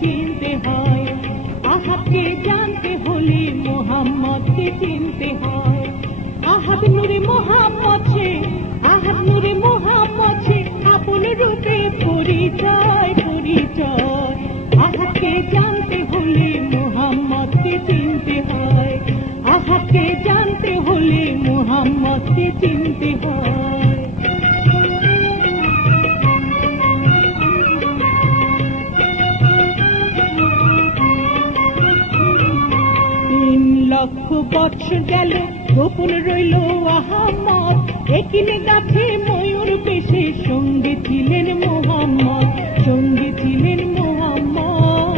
চিনতে হয়, আহাদকে জানতে হলে মোহাম্মদকে চিনতে হয়। আহাদ নূরে মোহাম্মদ সে, আহাদ নূরে মোহাম্মদ সে, আপন রূপে পরিচয় পরিচয়। আহাদকে জানতে হলে মোহাম্মদকে চিনতে হয়, আহাদকে জানতে হলে মোহাম্মদকে চিনতে হয়। 3 লক্ষ বৎসর গেল গোপন রইল আহমদ, একিনে গাছে ময়ূর বেশে সঙ্গে ছিলেন মোহাম্মদ, সঙ্গে ছিলেন মোহাম্মদ।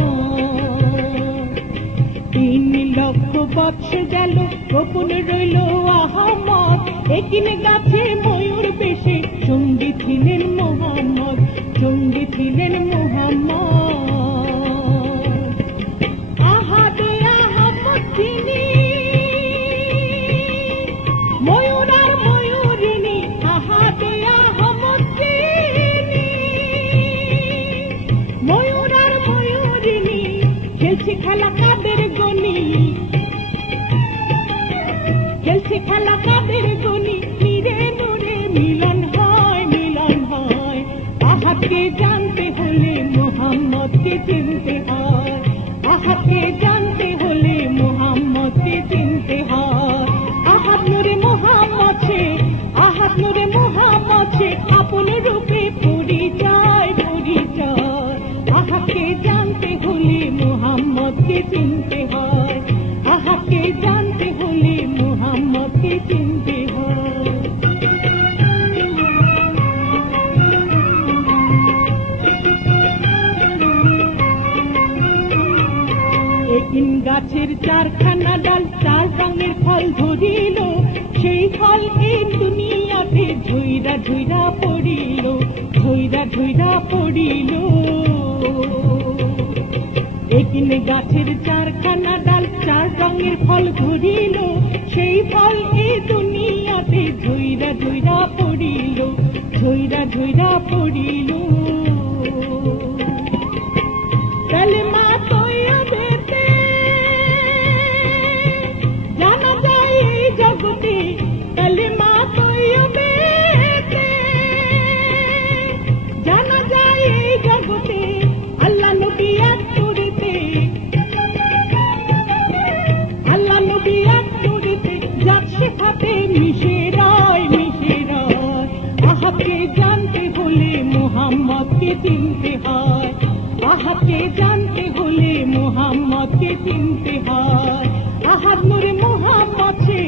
3 লক্ষ বৎসর গেল গোপন রইল আহমদ, একিনে গাছে ময়ূর বেশে সঙ্গে ছিলেন মোহাম্মদ, সঙ্গে ছিলেন মোহাম্মদ। আহাদে আহমদ যিনি, ময়ূর আর ময়ূরিনী, আহাদে আহমদ যিনি, ময়ূর আর ময়ূরিনী, খেলছে খেলা কাদের গনি, খেলছে খেলা কাদের গনি, নীরে নূরে মিলন হয়, মিলন হয়। আহাদকে জানতে হলে মোহাম্মদকে চিনতে হয়, আহাদকে জানতে হলে মোহাম্মদকে চিনতে হয়। আহাদ নূরে মোহাম্মদ সে, আহাদ নূরে মোহাম্মদ সে, আপন রূপে পরিচয় পরিচয়। আহাদকে জানতে হলে মোহাম্মদকে চিনতে হয়, আহাদকে জানতে হলে মোহাম্মদকে চিনতে হয়। একিন গাছের 4খানা ডাল, 4 রঙের ফল ধরিল, সেই ফল এই দুনিয়াতে ঝইরা ঝইরা পড়িল, ঝইরা ঝইরা পড়িল। একিন গাছের 4খানা ডাল, 4 রঙের ফল ধরিল, সেই ফল এই দুনিয়াতে ঝইরা ঝইরা পড়িল, ঝইরা ঝইরা পড়িল। কালেমা তৈয়বেতে জানা যায় এই জগতে, কালেমা তৈয়বেতে জানা যায় এই জগতে, আল্লাহ নবী এক নূরেতে, আল্লাহ নবী এক নূরেতে, যার সিফাতে মিশে রয়, মিশে রয়। আহাদকে জানতে হলে মোহাম্মদকে চিনতে হয়, আহাদকে জানতে হলে মোহাম্মদকে চিনতে হয়। আহাদ নূরে মোহাম্মদ সে,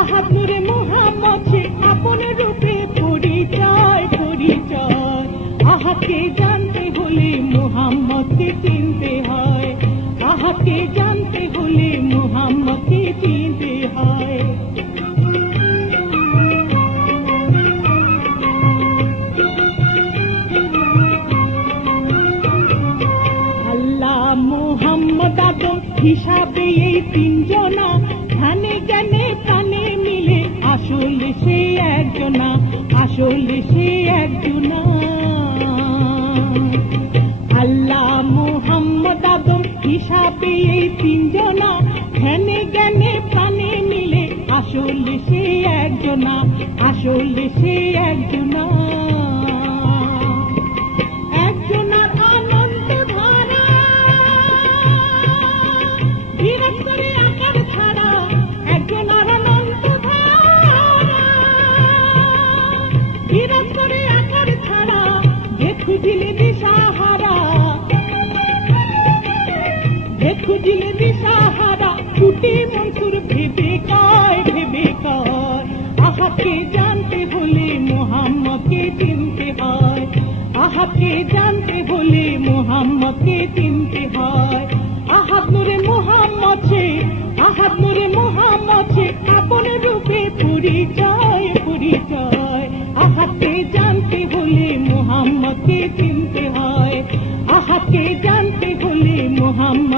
আহাদ নূরে মোহাম্মদ সে, আপন রূপে পরিচয় পরিচয়। আহাদকে জানতে হলে মোহাম্মদকে চিনতে হয়, আহাদকে জানতে হলে মোহাম্মদকে চিনতে হয়। মোহাম্মদ আদম হিসাবে এই 3 জনা, ধ্যানে জ্ঞানে প্রাণে মিলে আসলে সে একজনা, আসলে সে একজনা। আল্লাহ মোহাম্মদ আদম হিসাবে এই 3 জনা, ধ্যানে জ্ঞানে প্রাণে মিলে আসলে সে একজনা, আসলে সে একজনা। একজনার আনন্দ ধারা বিরাট করে আকার ছাড়া, একজনার আনন্দ ধারা বিরাট করে আকার ছাড়া, যে খুঁজিলে দিশাহারা, যে খুঁজিলে দিশাহারা, ছুটি মনসুর ভেবে কয়, ভেবে কয়। আহাদকে জানতে হলে মোহাম্মদকে চিনতে হয়, আহাদকে জানতে হলে মোহাম্মদকে চিনতে হয়। আহাদ নূরে মোহাম্মদ সে, আহাদ নূরে মোহাম্মদ সে, আপন রূপে পরিচয় পরিচয়। আহাদকে জানতে হলে মোহাম্মদকে চিনতে হয়, আহাদকে জানতে হলে মোহাম্মদ